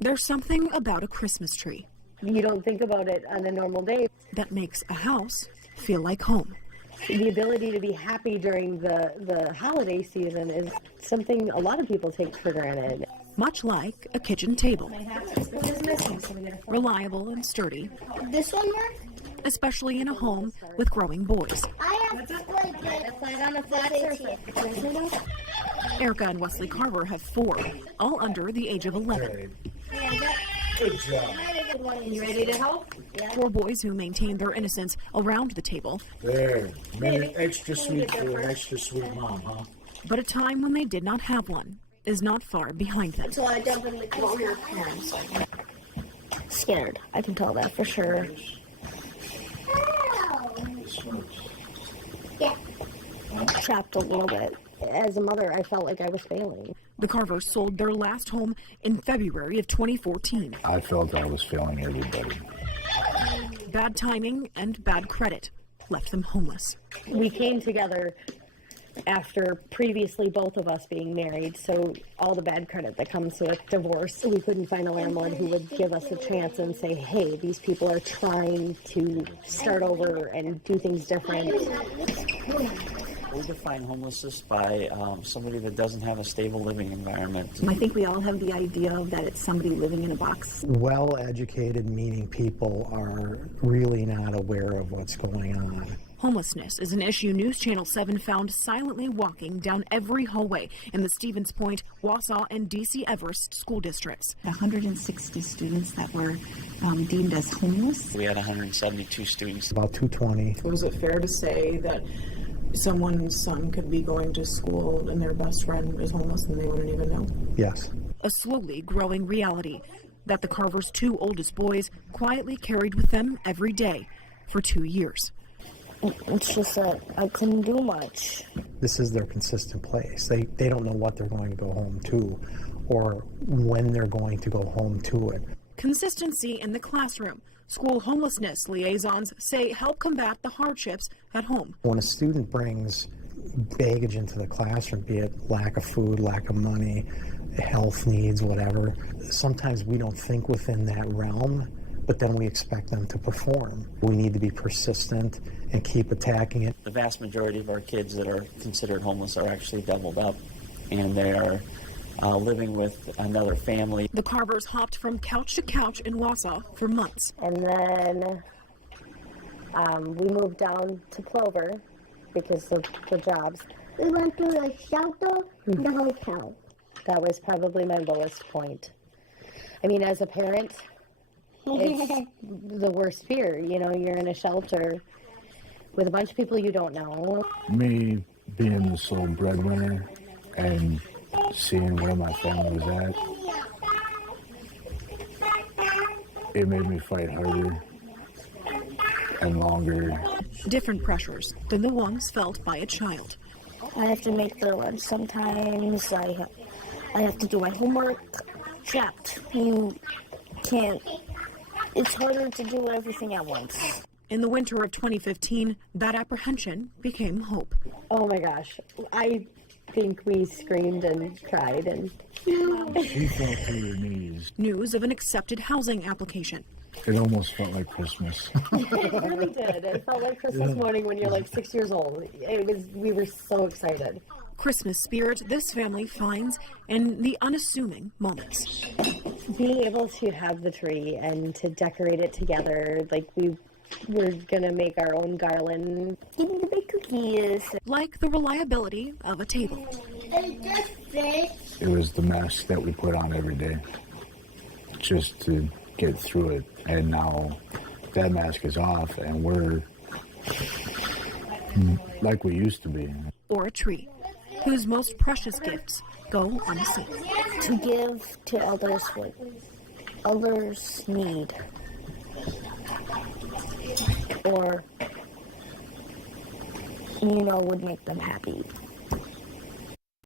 There's something about a Christmas tree You don't think about it on a normal day. that makes a house feel like home. The ability to be happy during the holiday season is something a lot of people take for granted. Much like a kitchen table. Reliable and sturdy, This one works? especially in a home with growing boys. I have flat on a flat surface. Erica and Wesley Carver have 4, all under the age of 11. Good job. You ready to help? 4 boys who maintain their innocence around the table, There. Made it extra sweet for an extra sweet mom, huh? but a time when they did not have one is not far behind them. So I jump in the car. What were your parents like? Scared. I can tell that for sure. Yeah. Trapped a little bit. As a mother, I felt like I was failing. The Carvers sold their last home in February of 2014. I felt I was failing everybody. Bad timing and bad credit left them homeless. We came together after previously both of us being married, so all the bad credit that comes with divorce, we couldn't find a landlord who would give us a chance and say, hey, these people are trying to start over and do things different. We define homelessness by somebody that doesn't have a stable living environment. I think we all have the idea that it's somebody living in a box. Well-educated, meaning people are really not aware of what's going on. Homelessness is an issue News Channel 7 found silently walking down every hallway in the Stevens Point, Wausau, and D.C. Everest school districts. 160 students that were deemed as homeless. We had 172 students. About 220. Was it fair to say that someone's son could be going to school and their best friend is homeless and they wouldn't even know? Yes. A slowly growing reality that the Carvers' 2 oldest boys quietly carried with them every day for 2 years. It's just that I couldn't do much. This is their consistent place. They don't know what they're going to go home to or when they're going to go home to it. Consistency in the classroom. School homelessness liaisons say help combat the hardships at home. When a student brings baggage into the classroom, be it lack of food, lack of money, health needs, whatever, sometimes we don't think within that realm, but then we expect them to perform. We need to be persistent and keep attacking it. The vast majority of our kids that are considered homeless are actually doubled up, and they are living with another family. The Carvers hopped from couch to couch in Wausau for months. And then we moved down to Plover because of the jobs. We went to the shelter, the hotel. That was probably my lowest point. I mean, as a parent, it's the worst fear. You know, you're in a shelter with a bunch of people you don't know. Me being the sole breadwinner and seeing where my family was at, it made me fight harder and longer. Different pressures than the ones felt by a child. I have to make their lunch sometimes. I have to do my homework. Trapped. You can't. It's harder to do everything at once. In the winter of 2015, that apprehension became hope. Oh my gosh. I think we screamed and cried and She fell to her knees. News of an accepted housing application. It almost felt like Christmas. it really did. It felt like Christmas morning when you're like 6 years old. We were so excited. Christmas spirit this family finds in the unassuming moments. Being able to have the tree and to decorate it together, like we're gonna make our own garland. Give the big cookies. Like the reliability of a table. It was the mask that we put on every day just to get through it. And now that mask is off and we're like we used to be. Or a tree whose most precious gifts go unseen. To give to others what others need. Or, would make them happy.